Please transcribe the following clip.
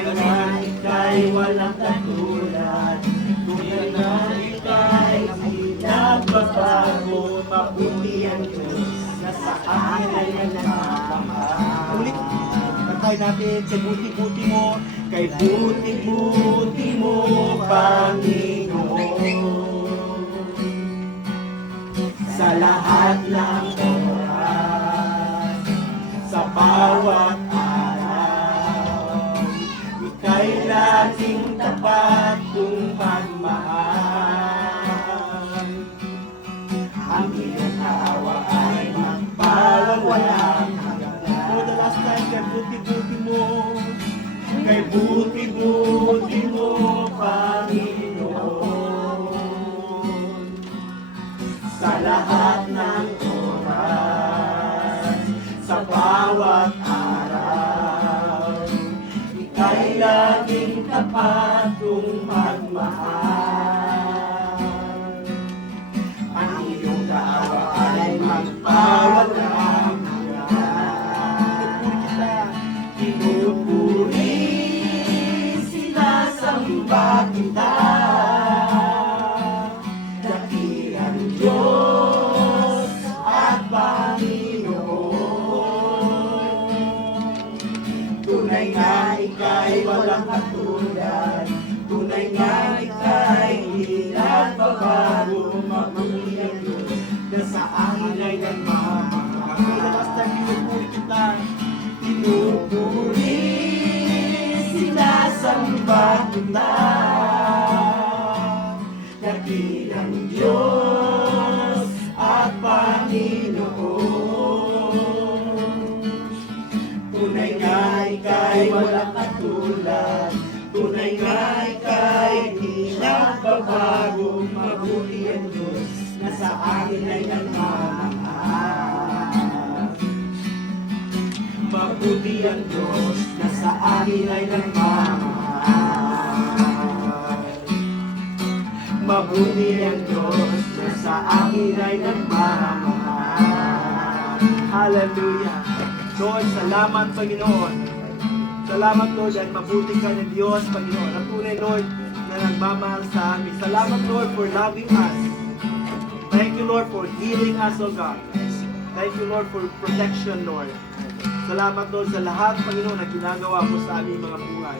Tunay na ika'y walang katulad. Tunay na ika'y nagbabago. Mabuti ang Diyos na sa akin ay nagmamahal. Ulit, kantay natin, kay buti-buti mo, kay buti-buti mo, Panginoon. Sa lahat ng oras, sa bawat araw, ika'y laging tapat kung magmahal. Ang iyong awa ay magpawalang hanggan. For the last time, kay buti-buti mo, kay buti-buti mo, Panginoon. Sa lahat ng oras, sa bawat araw, ika'y laging tapat kung magmahal. Ang iyong daawa ay magpawalang hanggan. Pinupuri, sinasamba kita. Dakilang Diyos at Panginoon. Tunay nga ika'y walang katulad. Tunay nga ika'y hindi nagbabago. Mabuti ang Diyos na sa akin ay nagmamahal. Basta pinupuri kita. Pinupuri, sinasamba kita. Dakilang Diyos at Panginoon. Tunay nga ika'y walang katulad. Tunay nga ika'y di nagbabago. Mabuti ang Diyos na sa akin ay nagmamahal. Mabuti ang Diyos na sa akin ay nagmamahal. Mabuti ang Diyos na sa akin ay nagmamahal. Hallelujah. Lord, salamat Panginoon. Salamat Lord at mabuti ka ng Diyos Panginoon. Ang tunay Lord na nagmamahal sa amin. Salamat Lord for loving us. Thank you Lord for healing us, O God. Thank you Lord for protection, Lord. Salamat Lord sa lahat, Panginoon, na ginagawa mo sa aming mga buhay.